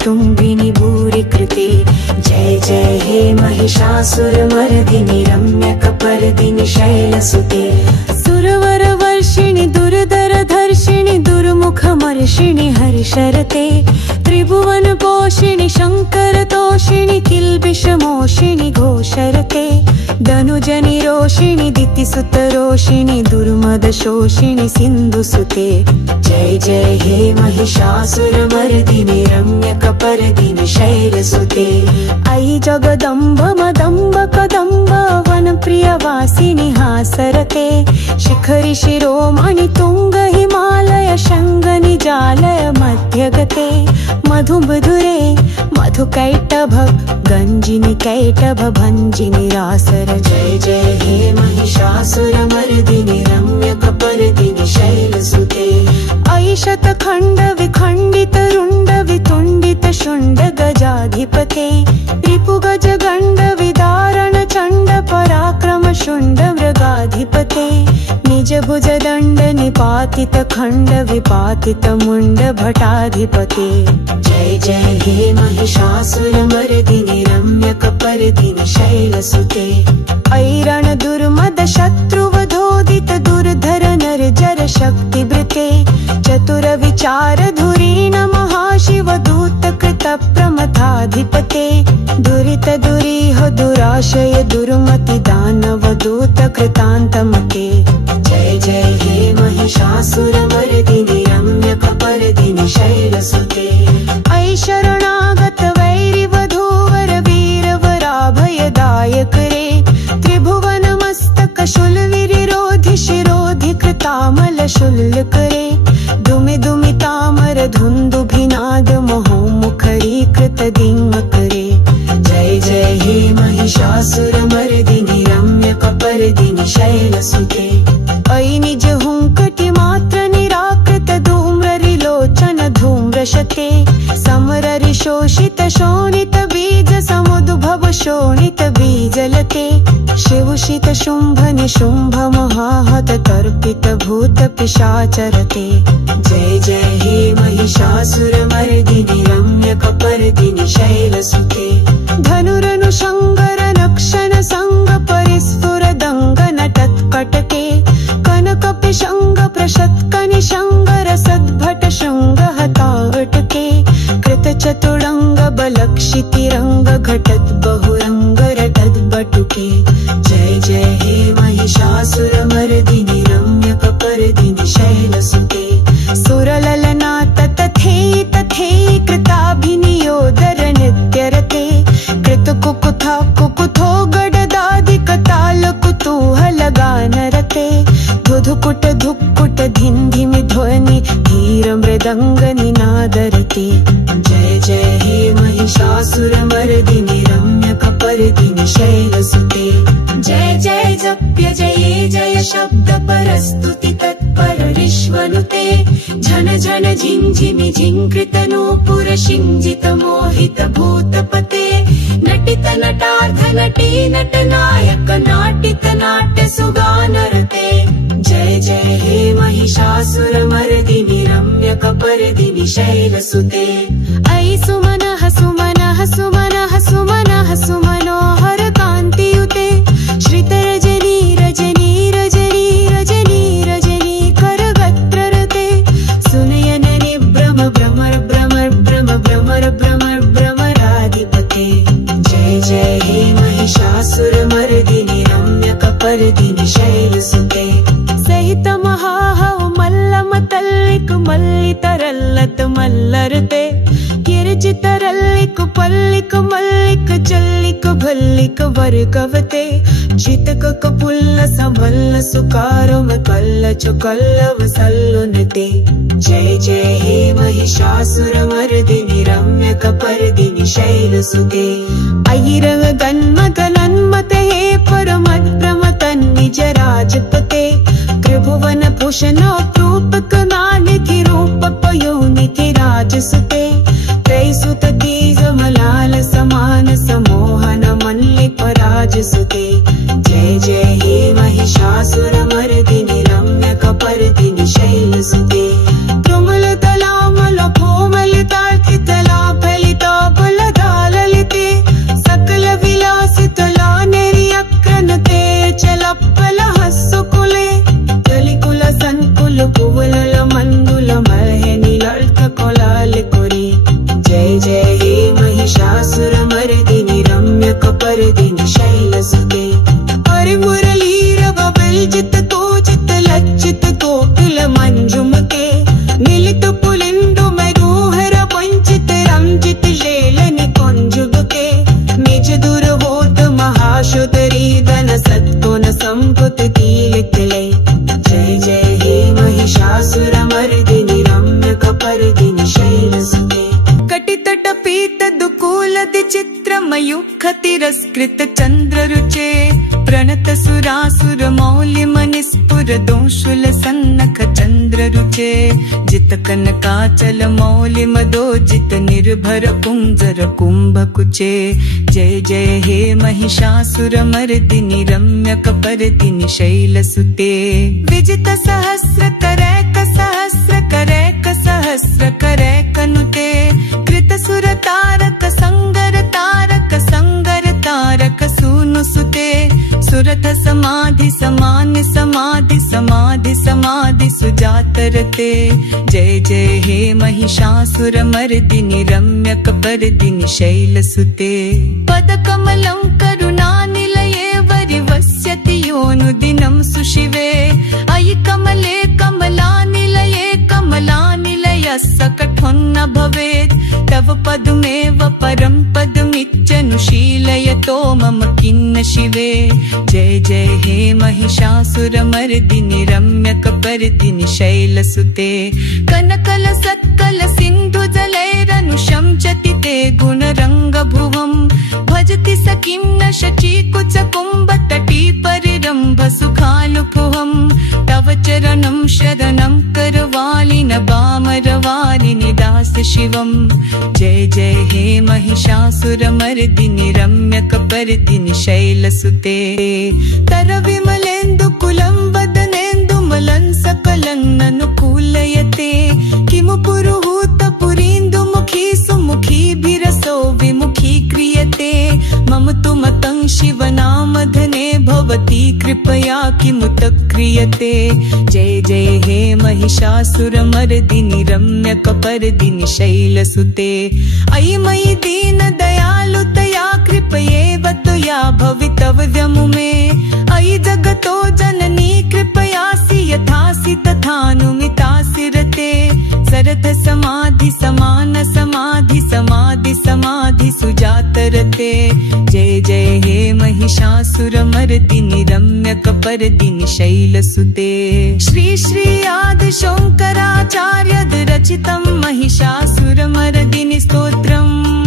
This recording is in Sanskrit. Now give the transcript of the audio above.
रणतुम्बिनि भूरि कृते। जय जय हे महिषासुरमर्दिनि रम्यकपर्दिनि शैलसुते। सुरवरवर्षिणि दुर्धरधर्षिणि दुर्मुखमर्षिणि हर्षरते। त्रिभुवनपोषिणि शङ्करतोषिणि किल्बिषमोषिणि घोषरते। धनुजनिरोषिणि दितिसुतरोषिणि दुर्मदशोषिणि सिन्धुसुते। जय जय हे महिषासुरमर्दिनि रम्यकपर्दिनि शैलसुते। अयि जगदम्ब मदम्ब कदम्ब वनप्रियवासिनि हासरते। शिखरि शिरोमणि तुङ्ग हिमालय शृङ्गनिजालय मध्यगते। मधुमधुरे मधुकैटभ गञ्जिनि कैटभ भञ्जिनि रासर। जय जय हे महिषासुरमर्दिनि रम्यकपर्दिनि शैलसुते। अयि शतखण्ड विखण्डित रुण्ड वितुण्डित शुण्ड गजाधिपते। रिपुगज गण्ड विदारण चण्ड पराक्रम शुण्ड मृगाधिपते। निज भुज दण्ड निपातित खण्ड विपातित मुण्ड भटाधिपते। जय जय हे महिषासुरमर्दिनि रम्यकपर्दिनि शैलसुते। अयि रण दुर्मद शत्रुवधोदित दुर्धर नरजर शक्तिवृते। चतुर विचार धुरीण महाशिव दूत कृत प्रमथाधिपते। दुरित दुरीह दुराशय दुर्मति दानव दूत कृतान्तमते। जय जय हे महिषासुरमर्दिनि रम्यकपर्दिनि शैलसुते। अयि शरणागत वैरिवधूवर वीरवराभयदायक रे। त्रिभुवन मस्तक शूलविरोधि शिरोधि कृतामल शुल्क रे। दुमि दुमि तामर धुन्दुभिनाद महोमुखरी कृत दिङ्मक रे। जय जय हे महिषासुरमर्दिनि रम्यकपर्दिनि शैलसुते। अयि निज हुङ्कटि मात्र निराकृत धूम्ररिलोचन धूम्रशते। समररि शोषित शोणित बीज समुद्भव शोणित बीजलते। शिवुषित शुम्भ निशुम्भ महाहत तर्पित भूत पिशाचरते। जय जय हे महिषासुरमर्दिनि रम्यकपर्दिनि शैलसुते। धनुरनुशङ्कर नक्षन संग परिस्फुर दङ्ग नटत्कटके। कनकपिशङ्ग प्रशत्कनिशङ्गर सद्भट शृङ्ग हतावटके। कृतचतुरङ्ग बलक्षितिरङ्ग घटत् बहुरङ्ग रटद् बटुके। जय जय हे महिषासुरमर्दिनि रम्यकपर्दिनि शैलसुते। सुरललना तथेयि तथेयि कृताभिनियोदर नित्यरते। कृतकुकुथा कुकुथो गडदादिक ताल कुतूहल गानरते। धुधुकुट धुक्कुट धिन्धिमि ध्वनि धीर मृदङ्ग निनादरते। जय जय हे महिषासुरमर्दिनि रम्यकपर्दिनि शैलसुते। जय जय जप्य जये जय शब्द परस्तुति तत्पर विश्वनुते। झन झन झिञ्झिमि झिङ्कृत नूपुर शिञ्जित मोहित भूतपते। नटित नटार्ध नटी नटनायक नाटित नाट्य सुगानरते। जय जय हे महिषासुरमर्दिनि रम्यकपर्दिनि शैलसुते। अयि सुमनः सुमनः सुमनः सुमनः सुमनोहर कान्तियुते। श्रितरजनी रजनी रजनी रजनी रजनी करगत्ररते। सुनयन निभ्रम भ्रमर भ्रमर भ्रम भ्रमर भ्रमर भ्रमराधिपते। जय जय हे महिषासुरमर्दिनि रम्यकपर्दिनि शैलसुते। सहित महाहव मल्लमतल्लिक मल्लितरल्लत मल्लरते। किरचितरल्लिक पल्लिक मल्लिक चल्लिक भल्लिक वर्गवते। चितक कपुल्ल सबल्ल सुकारम कल्ल चुकल्लव सल्लुनते। जय जय हे महिषासुरमर्दिनि रम्यकपर्दिनि शैलसुते। अयि रङ्गन्मगलन्मत हे परमद्भ्रमतन्निज राजपते। त्रिभुवन भूषणोपरूपक नानिधि रूपपयोनिधि राजसुते। त्रैसुत तेजमलाल समान समोहन मल्लिक राजसुते। जय जय हे महिषासुरमर्दिनि रम्यकपर्दिनि शैलसुते। द्रुमलतलामल कोमलतार्कितलाफलित चन्द्ररुचे प्रणत सुरासुर मौलि मनिस्फुर दोषुल सन्नख चन्द्ररुचे जित कनकाचल मौलि मदोजित निर्भर कुंजर कुंभकुचे जय जय हे महिषासुर मर्दिनि रम्य कपर्दिनि शैलसुते विजित सहस्र करैक सहस्र करैक सहस्र करैकनुते कृत सुर तारक संगर तारक संगर तारक सूनुसुते सुरथ समाधि समानि समाधि समाधि समाधि सुजातरते जय जय हे महिषासुर मर्दिनि रम्य कपर्दिनि शैलसुते पदकमलं करुणानिलये वरिवस्यति योऽनुदिनं सुशिवे अयि कमले कमलानिलये कमलानिलयस्य कठोन्न भवेत् तव पदमेव परं पदमित्यनुशीलयतो मम किन्न शिवे जय जय हे महिषासुर मर्दिनि रम्य कपर्दिनि शैलसुते कनकल सत्कल सिन्धु जलैरनुशंसति ते गुणरंग भुवं भजति सखीं न शचीकुच कुम्भ तटी परिरम्भ सुखालुपुहं तव चरणं शरणं करवालिन बामरवालिनि दास शिवं जय जय हे महिषासुर मर्दिनि रम्य कपर्दिनि शैलसुते तर विमलेन्दु कुलं वदनेन्दु मलं सकलं ननुकूलयते किमु पुरुहूत पुरीन्दु मुखी सुमुखी भिरसो विमुखी क्रियते मम तु मतं शिवनामधने भवती कृपया किमुत क्रियते जय जय हे महिषासुर मर्दिनि रम्य कपर्दिनि शैलसुते अयि मयि दीन दयालुतया कृपयेव त्वया भवितव्यमु मे अयि जगतो जननी कृपयासि यथासि तथानुमितासि रते सरथ समाधि समान समाधि समाधि समाधि सुजातरते जय जय हे महिषासुर मर्दिनि रम्य कपर्दिनि शैलसुते श्री श्री आदि शंकराचार्य रचितं महिषासुर मर्दिनि स्तोत्रम्।